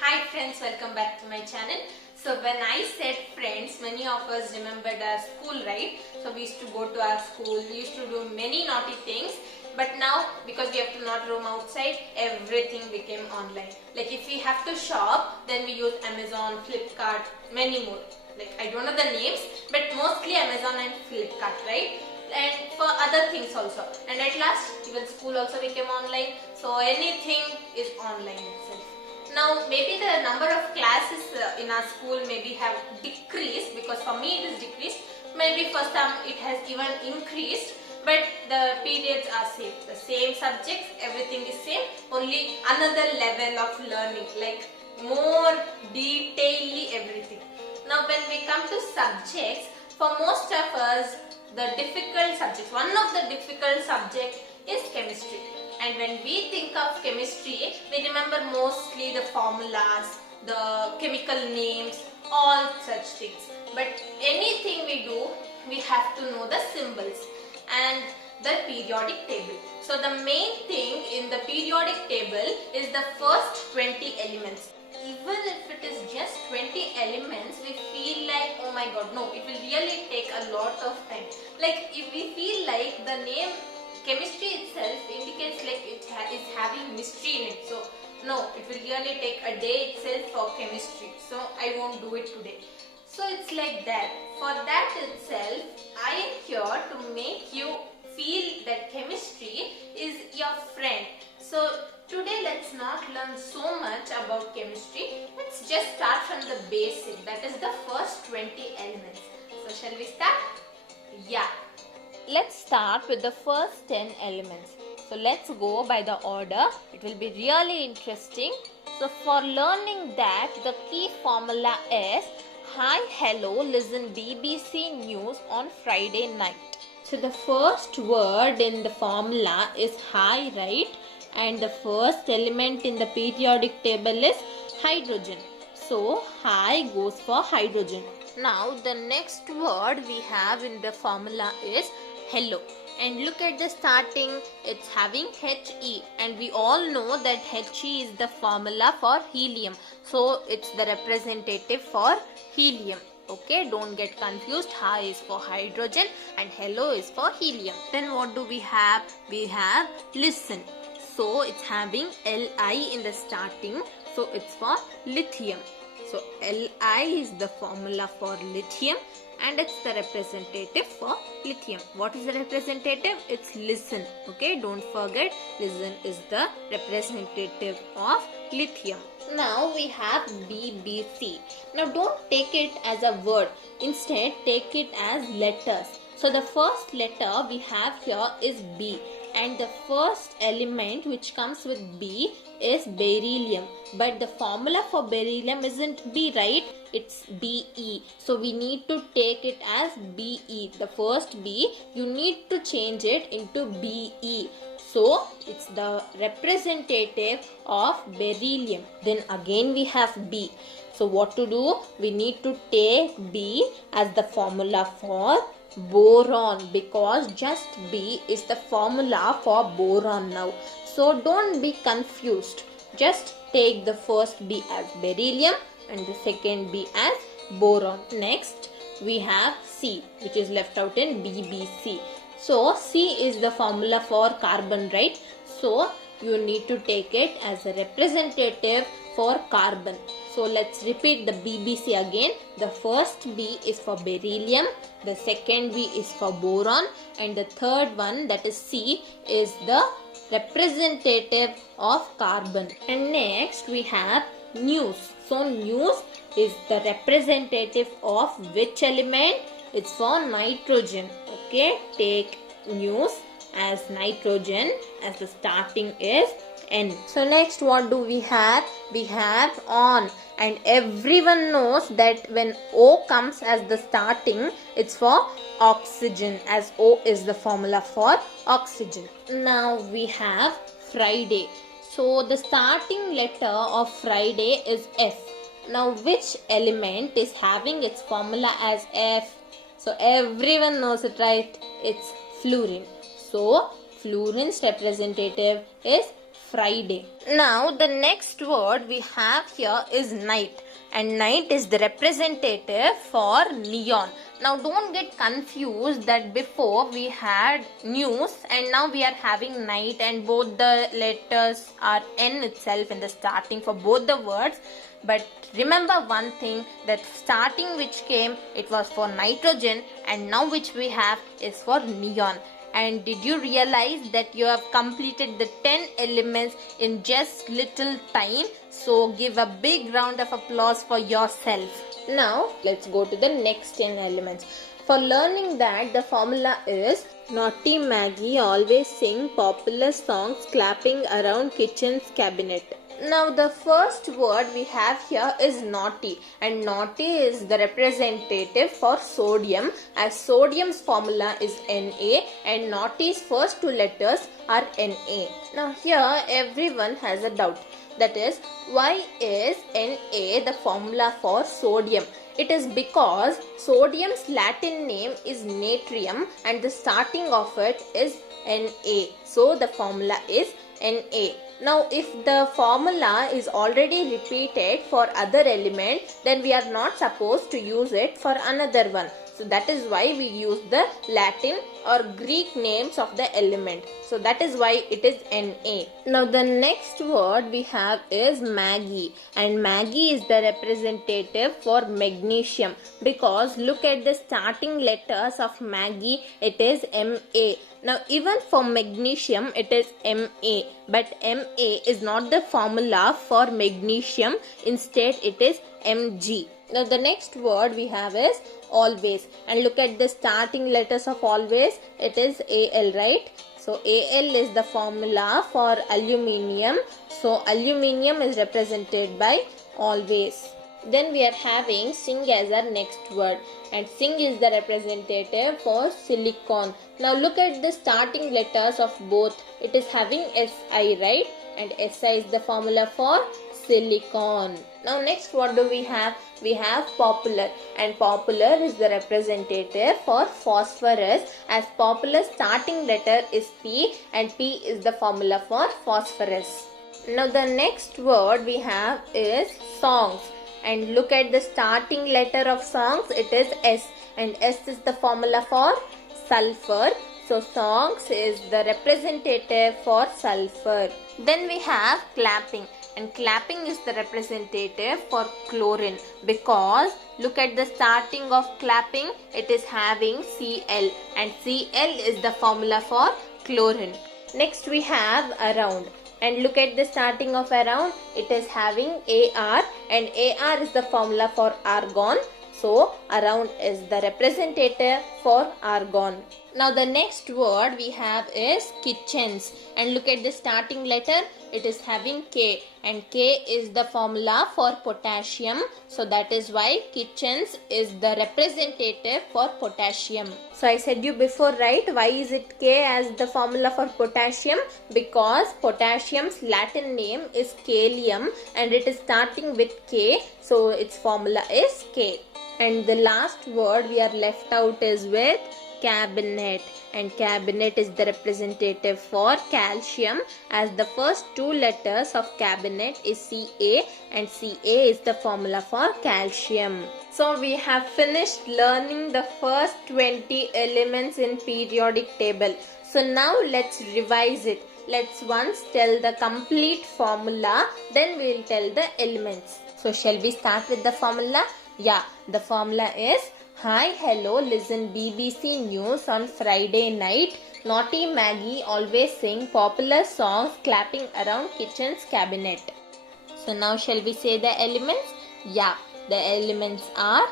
Hi friends, welcome back to my channel. So when I said friends, many of us remembered our school, right? So we used to go to our school, we used to do many naughty things. But now, because we have to not roam outside, everything became online. Like if we have to shop, then we use Amazon, Flipkart, many more. Like I don't know the names, but mostly Amazon and Flipkart, right? And for other things also. And at last, even school also became online. So anything is online itself. Now maybe the number of classes in our school maybe have decreased, because for me it is decreased. Maybe for some it has even increased, but the periods are same. The same subjects, everything is same, only another level of learning, like more detailedly everything. Now when we come to subjects, for most of us the difficult subjects, one of the difficult subjects is chemistry. And when we think of chemistry, we remember mostly the formulas, the chemical names, all such things. But anything we do, we have to know the symbols and the periodic table. So the main thing in the periodic table is the first 20 elements. Even if it is just 20 elements, we feel like, oh my god, no, it will really take a lot of time. Like if we feel like the name chemistry itself indicates like it is having mystery in it. So no, it will really take a day itself for chemistry. So I won't do it today. So it's like that. For that itself, I am here to make you feel that chemistry is your friend. So today let's not learn so much about chemistry. Let's just start from the basic. That is the first 20 elements. So shall we start? Yeah. Let's start with the first 10 elements. So let's go by the order. It will be really interesting. So for learning that, the key formula is hi, hello, listen BBC News on Friday night. So the first word in the formula is hi, right? And the first element in the periodic table is hydrogen. So hi goes for hydrogen. Now the next word we have in the formula is hello. And look at the starting, it's having He, and we all know that He is the formula for helium. So it's the representative for helium. Okay, don't get confused. Hi is for hydrogen and hello is for helium. Then what do we have? We have listen. So it's having Li in the starting. So it's for lithium. So Li is the formula for lithium and it's the representative for lithium. What is the representative? It's listen. Okay, don't forget, listen is the representative of lithium. Now we have BBC. Now don't take it as a word. Instead, take it as letters. So the first letter we have here is B. And the first element which comes with B is beryllium. But the formula for beryllium isn't B, right? It's Be. So we need to take it as Be. The first B, you need to change it into Be. So it's the representative of beryllium. Then again we have B. So what to do? We need to take B as the formula for boron, because just B is the formula for boron now. So don't be confused. Just take the first B as beryllium and the second B as boron. Next we have C, which is left out in BBC. So C is the formula for carbon, right? So you need to take it as a representative for carbon. So let's repeat the BBC again. The first B is for beryllium, the second B is for boron, and the third one, that is C, is the representative of carbon. And next we have news. So news is the representative of which element? It's for nitrogen. Okay, take news as nitrogen as the starting is N. So next what do we have? We have on, and everyone knows that when O comes as the starting, it's for oxygen, as O is the formula for oxygen. Now we have Friday. So the starting letter of Friday is F. Now which element is having its formula as F? So everyone knows it, right? It's fluorine. So fluorine's representative is Friday. Now the next word we have here is night, and night is the representative for neon. Now don't get confused that before we had news and now we are having night, and both the letters are N itself in the starting for both the words. But remember one thing, that starting which came, it was for nitrogen, and now which we have is for neon. And did you realize that you have completed the 10 elements in just little time? So give a big round of applause for yourself. Now let's go to the next 10 elements. For learning that, the formula is Naughty Maggie always sing popular songs clapping around kitchen's cabinet. Now the first word we have here is naughty, and naughty is the representative for sodium, as sodium's formula is Na and naughty's first two letters are Na. Now here everyone has a doubt, that is, why is Na the formula for sodium? It is because sodium's Latin name is natrium and the starting of it is Na. So the formula is Na. Now if the formula is already repeated for other element, then we are not supposed to use it for another one. So that is why we use the Latin or Greek names of the element. So that is why it is Na. Now the next word we have is Maggie, and Maggie is the representative for magnesium, because look at the starting letters of Maggie, it is Ma. Now even for magnesium it is Ma, but Ma is not the formula for magnesium, instead it is Mg. Now the next word we have is always, and look at the starting letters of always, it is Al, right? So Al is the formula for aluminium, so aluminium is represented by always. Then we are having sing as our next word, and sing is the representative for silicon. Now look at the starting letters of both, it is having Si, right? And Si is the formula for silicon. Now next what do we have? We have popular, and popular is the representative for phosphorus, as popular starting letter is P and P is the formula for phosphorus. Now the next word we have is songs, and look at the starting letter of songs, it is S, and S is the formula for sulfur. So songs is the representative for sulfur. Then we have clapping, and clapping is the representative for chlorine, because look at the starting of clapping, it is having Cl, and Cl is the formula for chlorine. Next we have around, and look at the starting of around, it is having Ar, and Ar is the formula for argon. So around is the representative for argon. Now the next word we have is kitchens, and look at the starting letter, it is having K, and K is the formula for potassium. So that is why kitchens is the representative for potassium. So I said you before, right? Why is it K as the formula for potassium? Because potassium's Latin name is kalium and it is starting with K. So its formula is K. And the last word we are left out is with cabinet, and cabinet is the representative for calcium, as the first two letters of cabinet is Ca, and Ca is the formula for calcium. So we have finished learning the first 20 elements in periodic table. So now let's revise it. Let's once tell the complete formula, then we will tell the elements. So shall we start with the formula? Yeah, the formula is hi, hello, listen BBC News on Friday night. Naughty Maggie always sing popular songs clapping around kitchen's cabinet. So now shall we say the elements? Yeah, the elements are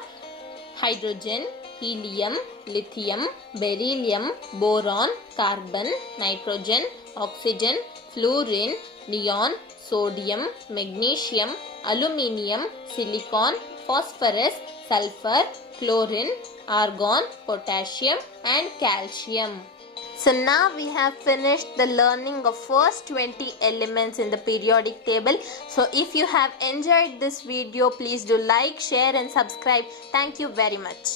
hydrogen, helium, lithium, beryllium, boron, carbon, nitrogen, oxygen, fluorine, neon, sodium, magnesium, aluminium, silicon, phosphorus, sulfur, chlorine, argon, potassium and calcium. So now we have finished the learning of first 20 elements in the periodic table. So if you have enjoyed this video, please do like, share and subscribe. Thank you very much.